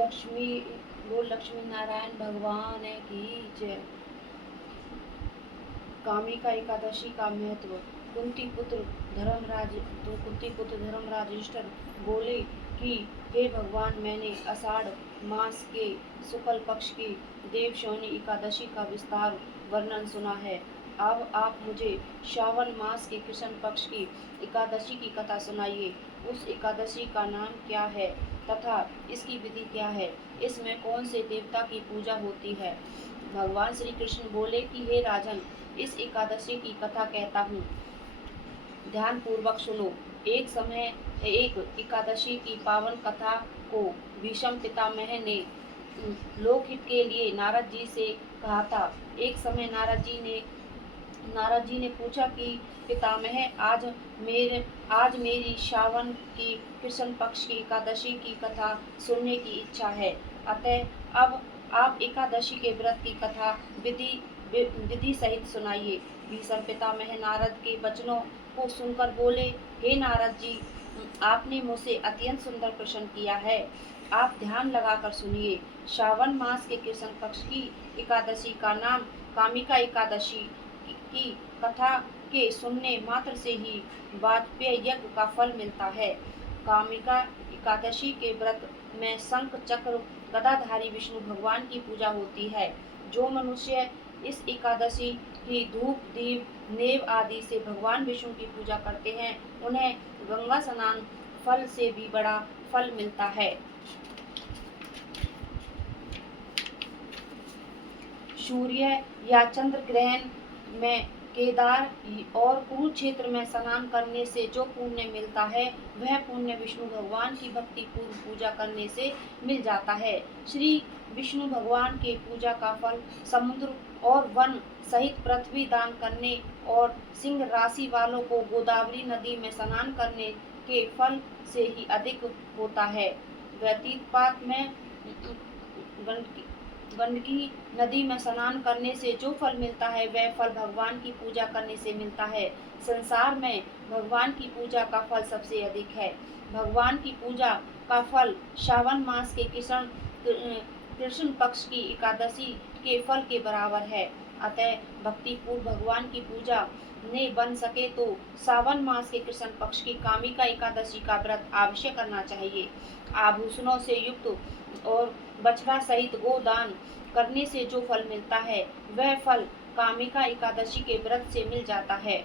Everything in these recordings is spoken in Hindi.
लक्ष्मी बोल लक्ष्मी नारायण भगवान की जय। कामिका एकादशी का महत्व। कुंती पुत्र धर्मराज युधिष्ठिर बोले कि हे भगवान, मैंने आषाढ़ मास के शुक्ल पक्ष की देवशोनी एकादशी का विस्तार वर्णन सुना है। अब आप मुझे श्रावण मास के कृष्ण पक्ष की एकादशी की कथा सुनाइए। उस एकादशी का नाम क्या है तथा इसकी विधि क्या है? इसमें कौन से देवता की पूजा होती है? भगवान श्री कृष्ण बोले कि हे राजन, इस एकादशी की कथा कहता हूँ, ध्यान पूर्वक सुनो। एक समय एक एकादशी की पावन कथा को भीष्म पितामह ने लोकहित के लिए नारद जी से कहा था। एक समय नारद जी ने पूछा कि पितामह, आज मेरी श्रावण की कृष्ण पक्ष की एकादशी की कथा सुनने की इच्छा है। अतः अब आप एकादशी के व्रत की कथा विधि सहित सुनाइए। भीष्म पितामह नारद के वचनों को सुनकर बोले, हे नारद जी, आपने मुझसे अत्यंत सुंदर प्रश्न किया है। आप ध्यान लगाकर सुनिए। श्रावण मास के कृष्ण पक्ष की एकादशी का नाम कामिका एकादशी की कथा के सुनने मात्र से ही वाजपेय यज्ञ का फल मिलता है। कामिका एकादशी के व्रत में शंख चक्र गदाधारी विष्णु भगवान की पूजा होती है। जो मनुष्य इस एकादशी की धूप दीप नेव आदि से भगवान विष्णु की पूजा करते हैं, उन्हें गंगा स्नान फल से भी बड़ा फल मिलता है। सूर्य या चंद्र ग्रहण में केदार और कुरुक्षेत्र में स्नान करने से जो पुण्य मिलता है, वह पुण्य विष्णु भगवान की भक्ति पूर्व पूजा करने से मिल जाता है। श्री विष्णु भगवान के पूजा का फल समुद्र और वन सहित पृथ्वी दान करने और सिंह राशि वालों को गोदावरी नदी में स्नान करने के फल से ही अधिक होता है। व्यतीत में गंडकी नदी में स्नान करने से जो फल मिलता है, वह फल भगवान की पूजा करने से मिलता है। संसार में भगवान की पूजा का फल सबसे अधिक है। भगवान की पूजा का फल श्रावण मास के कृष्ण पक्ष की एकादशी के फल के बराबर है। अतः भक्ति पूर्व भगवान की पूजा ने बन सके तो श्रावण मास के कृष्ण पक्ष की कामिका एकादशी का व्रत अवश्य करना चाहिए। आभूषणों से युक्त और बछड़ा सहित गोदान करने से जो फल मिलता है, वह फल कामिका एकादशी के व्रत से मिल जाता है।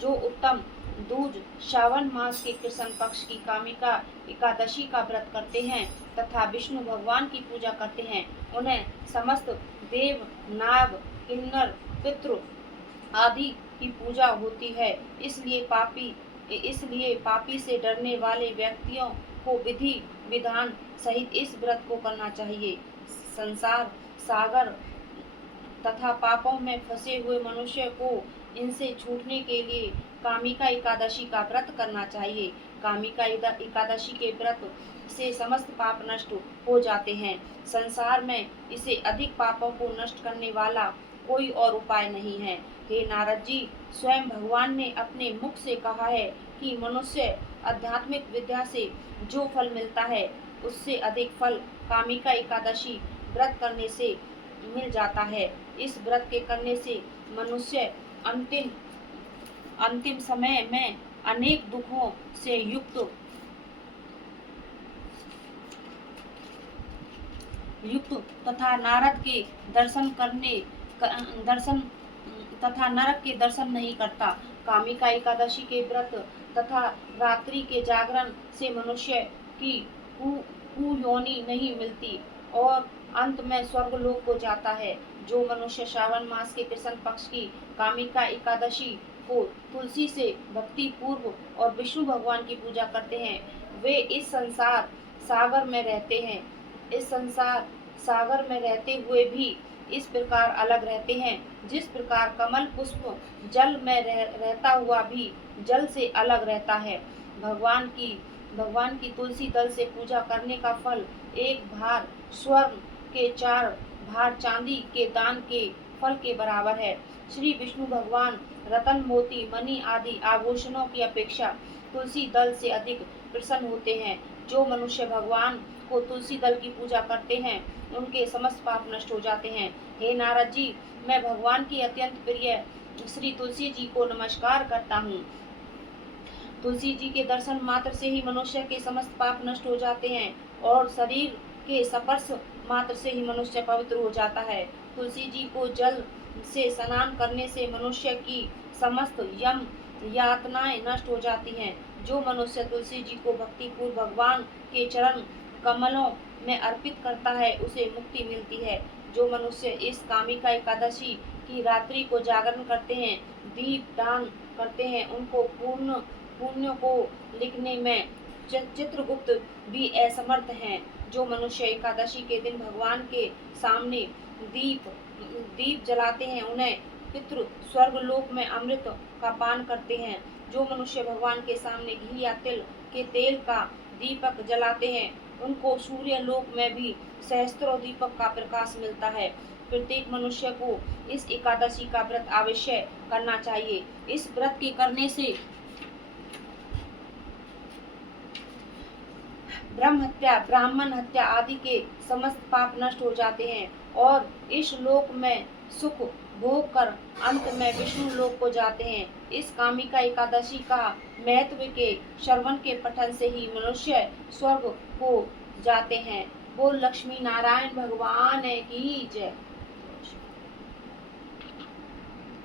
जो उत्तम दूज श्रावण मास के कृष्ण पक्ष की कामिका एकादशी का व्रत करते हैं तथा विष्णु भगवान की पूजा करते हैं, उन्हें समस्त देव नाग किन्नर पितृ आदि की पूजा होती है। इसलिए पापी से डरने वाले व्यक्तियों को विधि विधान सहित इस व्रत को करना चाहिए। संसार सागर तथा पापों में फंसे हुए मनुष्य को इनसे छूटने के लिए कामिका एकादशी का व्रत करना चाहिए। कामिका एकादशी के व्रत से समस्त पाप नष्ट हो जाते हैं। संसार में इसे अधिक पापों को नष्ट करने वाला कोई और उपाय नहीं है। हे नारद जी, स्वयं भगवान ने अपने मुख से कहा है कि मनुष्य आध्यात्मिक विद्या से जो फल मिलता है, उससे अधिक फल कामिका एकादशी व्रत करने से मिल जाता है। इस व्रत के करने से मनुष्य अंतिम समय में अनेक दुखों से युक्त तथा नरक के दर्शन नहीं करता। कामिका एकादशी के व्रत तथा रात्रि के जागरण से मनुष्य की कुयोनि नहीं मिलती और अंत में स्वर्गलोक को जाता है। जो मनुष्य श्रावण मास के कृष्ण पक्ष की कामिका एकादशी को तुलसी से भक्ति पूर्व और विष्णु भगवान की पूजा करते हैं, वे इस संसार सागर में रहते हुए भी इस प्रकार अलग रहते हैं, जिस प्रकार कमल पुष्प जल में रहता हुआ भी जल से अलग रहता है। भगवान की तुलसी दल से पूजा करने का फल एक भार स्वर्ण के 4 भार चांदी के दान के फल के बराबर है। श्री विष्णु भगवान रतन मोती मणि आदि आभूषणों की अपेक्षा तुलसी दल से अधिक प्रसन्न होते हैं। जो मनुष्य भगवान को तुलसी दल की पूजा करते हैं उनके समस्त पाप नष्ट हो जाते हैं। हे नारद जी, मैं भगवान की अत्यंत प्रिय श्री तुलसी जी को नमस्कार करता हूँ। तुलसी जी के दर्शन मात्र से ही मनुष्य के समस्त पाप नष्ट हो जाते हैं और शरीर के स्पर्श मात्र से ही मनुष्य पवित्र हो जाता है। तुलसी जी को जल से स्नान करने से मनुष्य की समस्त यम यातनाएं नष्ट हो जाती हैं। जो मनुष्य तुलसी जी को भक्तिपूर्व भगवान के चरण कमलों में अर्पित करता है उसे मुक्ति मिलती है। जो मनुष्य इस कामिका एकादशी की रात्रि को जागरण करते हैं, दीप दान करते हैं, उनको पुण्य को लिखने में चित्रगुप्त भी असमर्थ हैं। जो मनुष्य एकादशी के दिन भगवान के सामने दीप जलाते हैं उन्हें पितृ स्वर्ग लोक में अमृत का पान करते हैं। जो मनुष्य भगवान के सामने घी या तिल के तेल का दीपक जलाते हैं उनको सूर्य लोक में भी सहस्त्रों दीपक का प्रकाश मिलता है। प्रत्येक मनुष्य को इस एकादशी का व्रत अवश्य करना चाहिए। इस व्रत के करने से ब्रह्म हत्या, ब्राह्मण हत्या आदि के समस्त पाप नष्ट हो जाते हैं और इस लोक में सुख भोग कर अंत में विष्णु लोक को जाते हैं। इस कामिका एकादशी का महत्व के श्रवण के पठन से ही मनुष्य स्वर्ग को जाते हैं। बोल लक्ष्मी नारायण भगवान की जय।